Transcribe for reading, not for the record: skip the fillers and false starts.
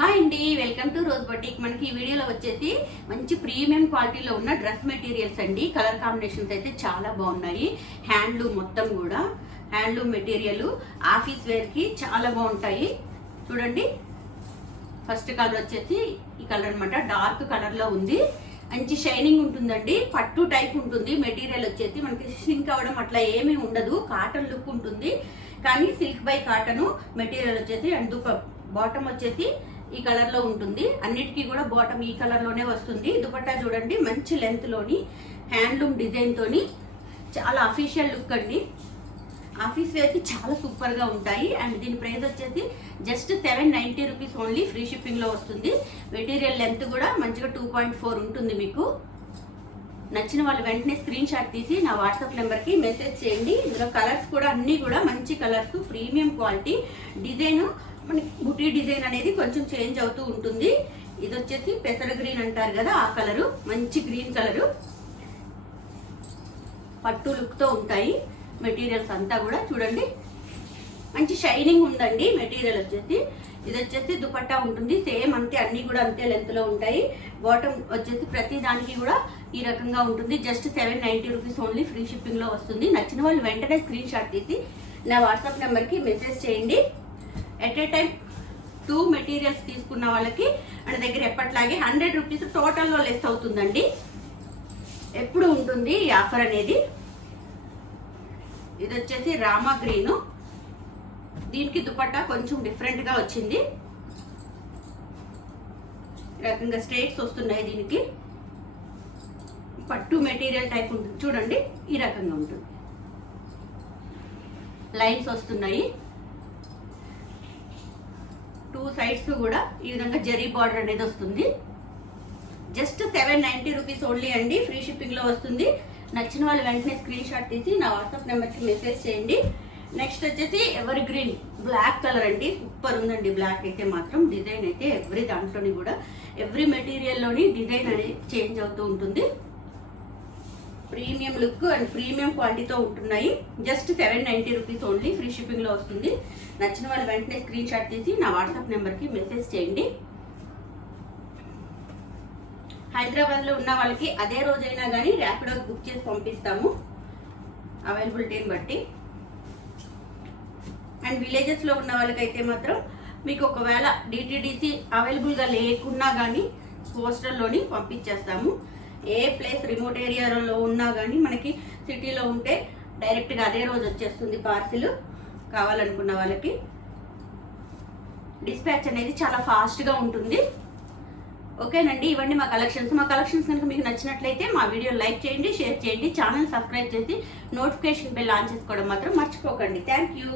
Hi అండి, welcome to rose boutique. మనకి ఈ వీడియోలో వచ్చేసి మంచి ప్రీమియం క్వాలిటీలో ఉన్న డ్రెస్ మెటీరియల్స్ అండి. కలర్ కాంబినేషన్స్ అయితే చాలా బాగున్నాయి. హ్యాండ్లూమ్ మొత్తం కూడా హ్యాండ్లూమ్ మెటీరియల్ ఆఫీస్ వేర్కి చాలా బాగుంటాయి. చూడండి, ఫస్ట్ కలర్ వచ్చేసి ఈ కలర్ అనమాట. డార్క్ కలర్లో ఉంది, మంచి షైనింగ్ ఉంటుందండి. పట్టు టైప్ ఉంటుంది. మెటీరియల్ వచ్చేసి మనకి సింక్ అవ్వడం అట్లా ఏమీ ఉండదు. కాటన్ లుక్ ఉంటుంది, కానీ సిల్క్ బై కాటన్ మెటీరియల్ వచ్చేసి అండ్ బాటమ్ వచ్చేసి ఈ కలర్ లో ఉంటుంది. అన్నిటికీ కూడా బాటమ్ ఈ కలర్ లోనే వస్తుంది. దుపట్టా చూడండి, మంచి లెంత్ లోని హ్యాండ్లూమ్ డిజైన్ తోని చాలా అఫీషియల్ లుక్ అండి. ఆఫీస్ వేర్కి చాలా సూపర్ గా ఉంటాయి. అండ్ దీని ప్రైస్ వచ్చేసి just 790 rupees only. Free shipping లో వస్తుంది. మెటీరియల్ లెంత్ కూడా మంచిగా 2.4 ఉంటుంది. మీకు నచ్చిన వాళ్ళు వెంటనే స్క్రీన్ షాట్ తీసి నా వాట్సాప్ నెంబర్కి మెసేజ్ చేయండి. ఇందులో కలర్స్ కూడా అన్నీ కూడా మంచి కలర్స్, ప్రీమియం క్వాలిటీ. డిజైన్ మనకి బుటీ డిజైన్ అనేది కొంచెం చేంజ్ అవుతూ ఉంటుంది. ఇది వచ్చేసి పెసర గ్రీన్ అంటారు కదా, ఆ కలరు, మంచి గ్రీన్ కలరు. పట్టు లుక్తో ఉంటాయి మెటీరియల్స్ అంతా కూడా. చూడండి, మంచి షైనింగ్ ఉందండి మెటీరియల్ వచ్చేసి. ఇది వచ్చేసి దుపట్టా ఉంటుంది, సేమ్ అంతే, అన్ని కూడా అంతే లెంత్ లో ఉంటాయి. బాటమ్ వచ్చేసి ప్రతి దానికి కూడా ఈ రకంగా ఉంటుంది. Just 790 rupees only. Free shipping లో వస్తుంది. నచ్చిన వాళ్ళు వెంటనే స్క్రీన్ షాట్ తీసి నా వాట్సాప్ నెంబర్కి మెసేజ్ చేయండి. ఎట్ ఏ టైం 2 మెటీరియల్స్ తీసుకున్న వాళ్ళకి మన దగ్గర ఎప్పట్లాగే 100 రూపీస్ టోటల్లో లెస్ అవుతుందండి. ఎప్పుడు ఉంటుంది ఈ ఆఫర్ అనేది. ఇది వచ్చేసి రామా గ్రీను. దీనికి దుపట్టా కొంచెం డిఫరెంట్ గా వచ్చింది. ఈ రకంగా స్ట్రైట్స్ వస్తున్నాయి. దీనికి పట్టు మెటీరియల్ టైప్ ఉంటుంది. చూడండి, ఈ రకంగా ఉంటుంది. లైన్స్ వస్తున్నాయి. 2 సైడ్స్ కూడా ఈ విధంగా జరీ బార్డర్ అనేది వస్తుంది. జస్ట్ 790 రూపీస్ ఓన్లీ అండి. ఫ్రీ షిప్పింగ్ లో వస్తుంది. నచ్చిన వాళ్ళు వెంటనే స్క్రీన్ షాట్ తీసి నా వాట్సాప్ నెంబర్కి మెసేజ్ చేయండి. నెక్స్ట్ వచ్చేసి ఎవర్ గ్రీన్ బ్లాక్ కలర్ అండి. సూపర్ ఉందండి. బ్లాక్ అయితే మాత్రం డిజైన్ అయితే ఎవ్రీ దాంట్లోని కూడా ఎవ్రీ మెటీరియల్లోని డిజైన్ అనేది చేంజ్ అవుతూ ఉంటుంది. ప్రీమియం లుక్ అండ్ ప్రీమియం క్వాలిటీతో ఉంటున్నాయి. Just 790 rupees only. Free shipping లో వస్తుంది. నచ్చిన వాళ్ళు వెంటనే స్క్రీన్ షాట్ తీసి నా వాట్సాప్ నెంబర్కి మెసేజ్ చేయండి. హైదరాబాద్ లో ఉన్న వాళ్ళకి అదే రోజైనా కానీ ర్యాపిడో బుక్ చేసి పంపిస్తాము, అవైలబిలిటీని బట్టి. అండ్ విలేజెస్ లో ఉన్న వాళ్ళకైతే మాత్రం మీకు ఒకవేళ డిటిడిసి అవైలబుల్ గా లేకున్నా కానీ పోస్టల్లోని పంపించేస్తాము. ఏ ప్లేస్ రిమోట్ ఏరియాలో ఉన్నా కానీ మనకి సిటీలో ఉంటే డైరెక్ట్గా అదే రోజు వచ్చేస్తుంది పార్సిల్. కావాలనుకున్న వాళ్ళకి డిస్పాచ్ అనేది చాలా ఫాస్ట్గా ఉంటుంది. ఓకేనండి, ఇవన్నీ మా కలెక్షన్స్ కనుక మీకు నచ్చినట్లయితే మా వీడియో లైక్ చేయండి, షేర్ చేయండి, ఛానల్ సబ్స్క్రైబ్ చేసి నోటిఫికేషన్ బెల్ ఆన్ చేసుకోవడం మాత్రం మర్చిపోకండి. Thank you.